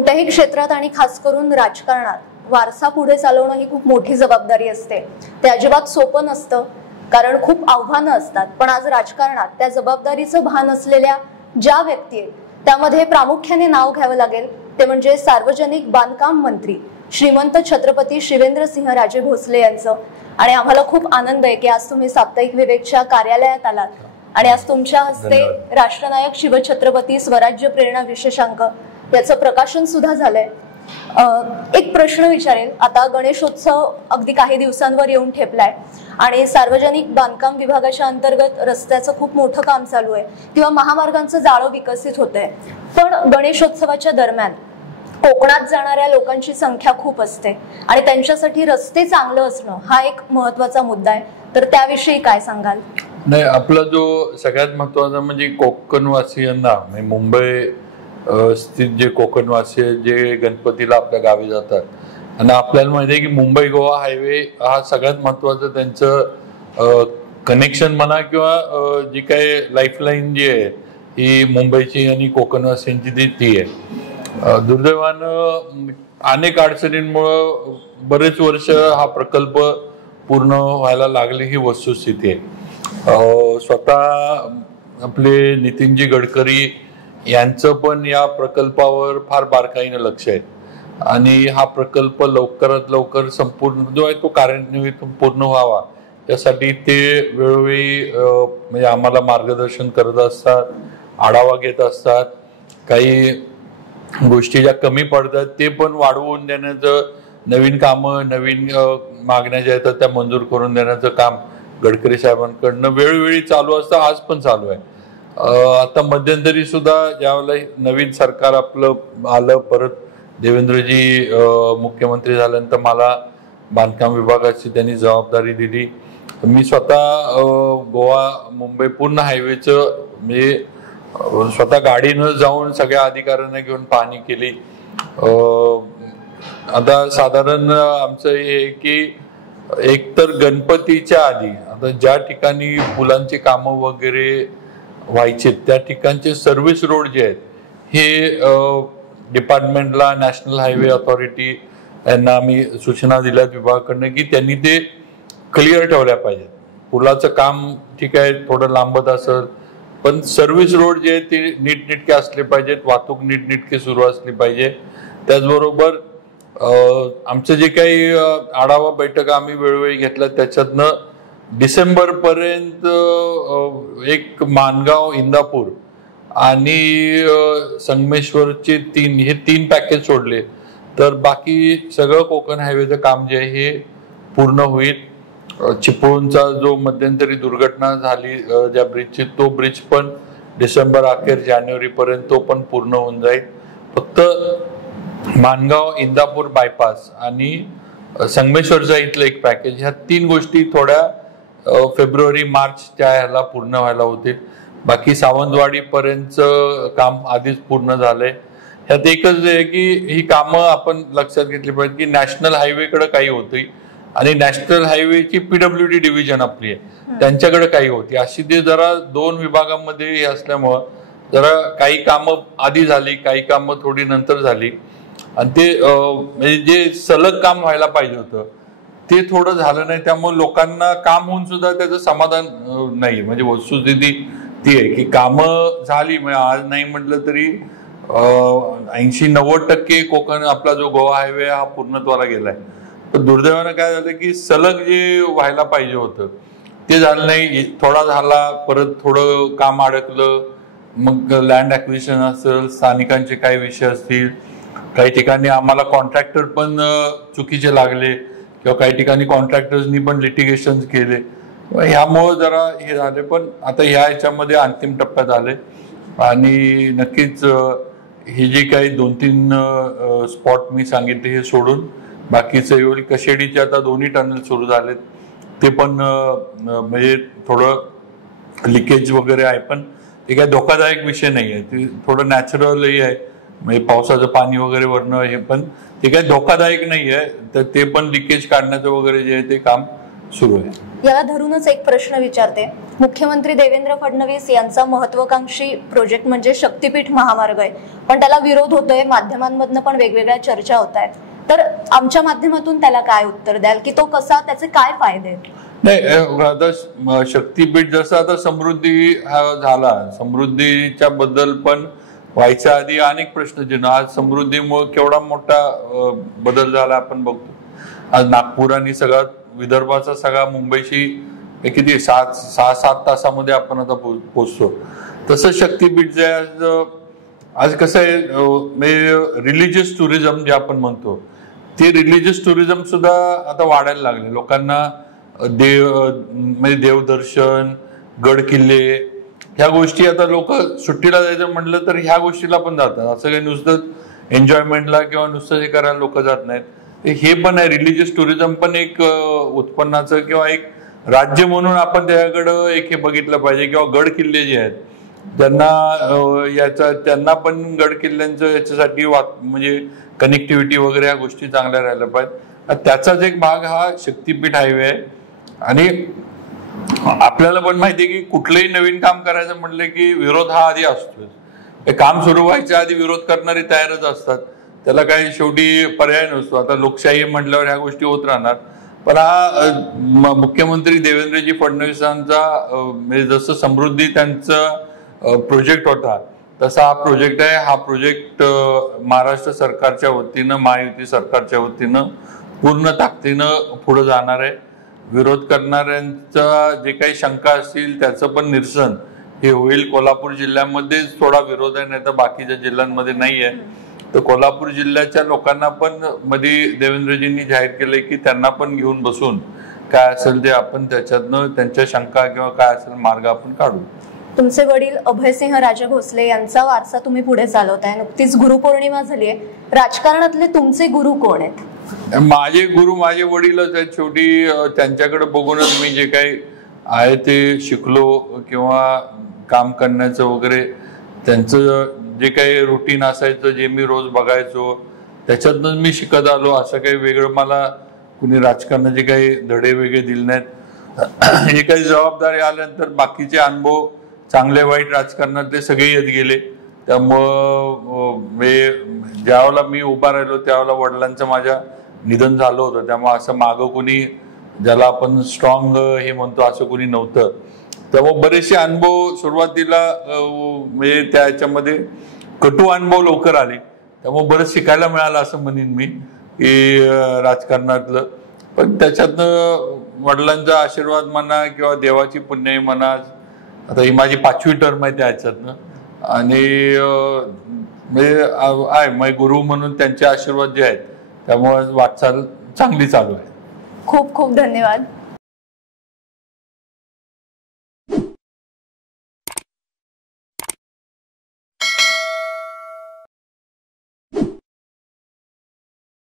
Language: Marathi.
कोणत्याही क्षेत्रात आणि खास करून राजकारणात वारसा पुढे चालवणं ही खूप मोठी जबाबदारी असते. ते अजिबात सोपं नसतं, कारण खूप आव्हानं असतात. पण आज राजकारणात त्या जबाबदारीचं भान असलेल्या ज्या व्यक्ती आहेत त्यामध्ये प्रामुख्याने नाव घ्यावं लागेल ते म्हणजे सार्वजनिक बांधकाम मंत्री श्रीमंत छत्रपती शिवेंद्रसिंह राजे भोसले यांचं. आणि आम्हाला खूप आनंद आहे की आज तुम्ही साप्ताहिक विवेकच्या कार्यालयात आलात आणि आज तुमच्या हस्ते राष्ट्रनायक शिवछत्रपती स्वराज्य प्रेरणा विशेषांक याचं प्रकाशन सुद्धा झालंय. एक प्रश्न विचारेल. आता गणेशोत्सव अगदी काही दिवसांवर येऊन ठेपलाय आणि सार्वजनिक बांधकाम विभागाच्या अंतर्गत रस्त्याचं खूप मोठं काम चालू आहे किंवा महामार्गांचं जाळं विकसित होत आहे. पण गणेशोत्सवाच्या दरम्यान कोकणात जाणाऱ्या लोकांची संख्या खूप असते आणि त्यांच्यासाठी रस्ते चांगलं असणं हा एक महत्वाचा मुद्दा आहे. तर त्याविषयी काय सांगाल? नाही, आपला जो सगळ्यात महत्वाचा म्हणजे कोकणवासियांना, म्हणजे मुंबई स्थित जे कोकणवासी जे गणपतीला आपल्या गावी जातात आणि आपल्याला माहिती आहे की मुंबई गोवा हायवे हा सगळ्यात महत्वाचं त्यांचं कनेक्शन म्हणा किंवा जी काही लाईफलाईन जी आहे ही मुंबईची आणि कोकणवासियांची ती आहे. दुर्दैवानं अनेक अडचणींमुळं बरेच वर्ष हा प्रकल्प पूर्ण व्हायला लागली ही वस्तुस्थिती आहे. स्वतः आपले नितीनजी गडकरी यांचं पण या प्रकल्पावर फार बारकाईनं लक्ष आहे आणि हा प्रकल्प लवकरात लवकर संपूर्ण जो आहे तो कार्यान्वित पूर्ण व्हावा यासाठी ते वेळोवेळी म्हणजे आम्हाला मार्गदर्शन करत असतात, आढावा घेत असतात. काही गोष्टी ज्या कमी पडतात ते पण वाढवून देण्याचं, नवीन कामं नवीन मागण्या ज्या येतात त्या मंजूर करून देण्याचं काम गडकरी साहेबांकडनं वेळोवेळी चालू असतं. आज पण चालू आहे. आता मध्यंतरी सुद्धा ज्यावेळेला नवीन सरकार आपलं आलं, परत देवेंद्रजी मुख्यमंत्री झाल्यानंतर मला बांधकाम विभागाची त्यांनी जबाबदारी दिली. मी स्वतः गोवा मुंबई पूर्ण हायवेचं म्हणजे स्वतः गाडीनं जाऊन सगळ्या अधिकाऱ्यांना घेऊन पाहणी केली. आता साधारण आमचं हे की एकतर गणपतीच्या आधी आता ज्या ठिकाणी पुलांची कामं वगैरे व्हायचे त्या ठिकाणचे सर्व्हिस रोड जे आहेत हे डिपार्टमेंटला, नॅशनल हायवे अथॉरिटी यांना आम्ही सूचना दिल्यात विभागाकडनं की त्यांनी ते क्लिअर ठेवल्या पाहिजेत. पुलाचं काम ठीक आहे थोडं लांबत असेल पण सर्व्हिस रोड जे आहेत ते नीटनेटके असले पाहिजेत, वाहतूक नीटनेटके सुरू असली पाहिजे. त्याचबरोबर आमचं जे काही आढावा बैठका आम्ही वेळोवेळी घेतल्या त्याच्यातनं डिसेंबर पर्यंत एक माणगाव, इंदापूर आणि संगमेश्वरचे हे तीन पॅकेज सोडले तर बाकी सगळं कोकण हायवेचं काम जे आहे हे पूर्ण होईल. चिपळूणचा जो मध्यंतरी दुर्घटना झाली ज्या ब्रिजची तो ब्रिज पण डिसेंबर अखेर जानेवारी पर्यंत तो पण पूर्ण होऊन जाईल. फक्त माणगाव, इंदापूर बायपास आणि संगमेश्वरचा इथलं एक पॅकेज, ह्या तीन गोष्टी थोड्या फेब्रुवारी मार्चच्या ह्याला पूर्ण व्हायला होतील. बाकी सावंतवाडी पर्यंतचं काम आधीच पूर्ण झालंय. ह्यात एकच आहे की ही कामं आपण लक्षात घेतली पाहिजे की नॅशनल हायवेकडे काही होती आणि नॅशनल हायवेची पीडब्ल्यूडी डिव्हिजन आपली आहे त्यांच्याकडे काही होती. अशी ते जरा दोन विभागांमध्ये हे असल्यामुळं जरा काही कामं आधी झाली, काही कामं थोडी नंतर झाली आणि ते म्हणजे जे सलग काम व्हायला पाहिजे होतं ते थोडं झालं नाही. त्यामुळे लोकांना काम होऊन सुद्धा त्याचं समाधान नाही. म्हणजे वस्तुस्थिती ती आहे की कामं झाली म्हणजे आज नाही म्हटलं तरी 80-90% कोकण आपला जो गोवा हायवे हा पूर्णत्वाला गेलाय. पण दुर्दैवानं काय झालं की सलग जे व्हायला पाहिजे होतं ते झालं नाही. थोडा झाला, परत थोडं काम अडकलं, मग लँड ॲक्विजिशन असेल, स्थानिकांचे काही विषय असतील, काही ठिकाणी आम्हाला कॉन्ट्रॅक्टर पण चुकीचे लागले किंवा काही ठिकाणी कॉन्ट्रॅक्टर्सनी पण लिटिगेशन केले. ह्यामुळं जरा हे झाले. पण आता ह्याच्यामध्ये अंतिम टप्प्यात आले आणि नक्कीच ही जी काही 2-3 स्पॉट मी सांगितले हे सोडून बाकीचे एवढी कशेडीचे आता दोन्ही टनल सुरू झालेत ते पण म्हणजे थोडं लिकेज वगैरे आहे पण ते काही धोकादायक विषय नाही आहे. ते थोडं नॅचरलही आहे म्हणजे पावसाचं पाणी वगैरे वरणं हे पण ते काही धोकादायक नाही आहे. तर ते पण लिकेज काढण्याचं वगैरे जे आहे ते काम सुरू आहे. याला धरूनच एक प्रश्न विचारते. मुख्यमंत्री देवेंद्र फडणवीस यांचा महत्वाकांक्षी प्रोजेक्ट म्हणजे शक्तीपीठ महामार्ग आहे, पण त्याला विरोध होतोय, माध्यमांमधनं पण वेगवेगळ्या चर्चा होत आहेत. तर आमच्या माध्यमातून त्याला काय उत्तर द्याल की तो कसा, त्याचे काय फायदे आहेत? नाही, आता शक्तीपीठ जसं आता समृद्धी हा झाला, समृद्धीच्या बद्दल पण व्हायच्या आधी अनेक प्रश्नचिन्ह. आज समृद्धीमुळे केवढा मोठा बदल झाला आपण बघतो. आज नागपूर आणि सगळा विदर्भाचा सगळा मुंबईशी किती 6-7 तासामध्ये आपण आता पोहोचतो. तसं शक्तीपीठ जे आज कसं आहे, रिलिजियस टुरिझम जे आपण म्हणतो ते रिलिजियस टुरिझम सुद्धा आता वाढायला लागले. लोकांना म्हणजे देवदर्शन, गड किल्ले ह्या गोष्टी, आता लोक सुट्टीला जायचं म्हटलं तर ह्या गोष्टीला पण जातात. असं काही नुसतं एन्जॉयमेंटला किंवा नुसतं हे करायला लोक जात नाहीत. हे पण आहे, रिलिजियस टुरिझम पण एक उत्पन्नाचं किंवा एक राज्य म्हणून आपण त्याच्याकडं एक हे बघितलं पाहिजे. किंवा गड किल्ले जे आहेत त्यांना पण गड किल्ल्यांचं याच्यासाठी म्हणजे कनेक्टिव्हिटी वगैरे ह्या गोष्टी चांगल्या राहिल्या पाहिजेत. त्याचाच एक भाग हा शक्तीपीठ हायवे आहे. आणि आपल्याला पण माहिती आहे की कुठलंही नवीन काम करायचं म्हटलं की विरोध हा आधी असतो. काम सुरू व्हायच्या आधी विरोध करणारी तयारच असतात, त्याला काही शेवटी पर्याय नसतो. आता लोकशाही म्हटल्यावर ह्या गोष्टी होत राहणार. पण हा मुख्यमंत्री देवेंद्रजी फडणवीसांचा म्हणजे जसं समृद्धी त्यांचा प्रोजेक्ट होता तसा हा प्रोजेक्ट आहे. हा प्रोजेक्ट महाराष्ट्र सरकारच्या वतीनं, महायुती सरकारच्या वतीनं पूर्ण ताकदीनं पुढे जाणार आहे. विरोध करणाऱ्यांचा जे काही शंका असतील त्याचं पण निरसन हे होईल. कोल्हापूर जिल्ह्यामध्येच थोडा विरोध आहे, नाही तर बाकीच्या जिल्ह्यांमध्ये नाही आहे. तर कोल्हापूर जिल्ह्याच्या लोकांना पण मध्ये देवेंद्रजींनी जाहीर केलंय की त्यांना पण घेऊन बसून काय असेल ते आपण त्याच्यातनं त्यांच्या शंका किंवा काय असेल मार्ग आपण काढू. तुमचे वडील अभयसिंह राजे भोसले यांचा वारसा तुम्ही पुढे चालवताय. नुकतीच गुरुपौर्णिमा झाली आहे. राजकारणातले तुमचे गुरु कोण आहेत? माझे गुरु माझे वडीलच आहेत. शेवटी त्यांच्याकडे बघूनच मी जे काही आहे ते शिकलो किंवा काम करण्याचं वगैरे त्यांचं जे काही रुटीन असायचं, जे मी रोज बघायचो त्याच्यातून मी शिकत आलो. असं काही वेगळं मला कुणी राजकारणाचे काही धडे वेगळे दिले नाहीत. हे काही जबाबदारी आल्यानंतर बाकीचे अनुभव चांगले वाईट राजकारणातले सगळे येत गेले. त्यामुळं ज्यावेळेला मी उभा राहिलो त्यावेळेला वडिलांचं माझ्या निधन झालं होतं. त्यामुळे असं मागं कुणी ज्याला आपण स्ट्रॉंग हे म्हणतो असं कुणी नव्हतं. त्यामुळे बरेचसे अनुभव सुरुवातीला म्हणजे त्याच्यामध्ये कटू अनुभव लवकर आले. त्यामुळे बरंच शिकायला मिळालं असं म्हणेन मी की राजकारणातलं. पण त्याच्यातनं वडिलांचा आशीर्वाद म्हणा किंवा देवाची पुण्याई म्हणा, आता ही माझी 5वी टर्म आहे त्याच्यातनं. आणि म्हणजे गुरु म्हणून त्यांचे आशीर्वाद जे आहेत त्यामुळे वाटचाल चांगली चालू आहे. खूप खूप धन्यवाद.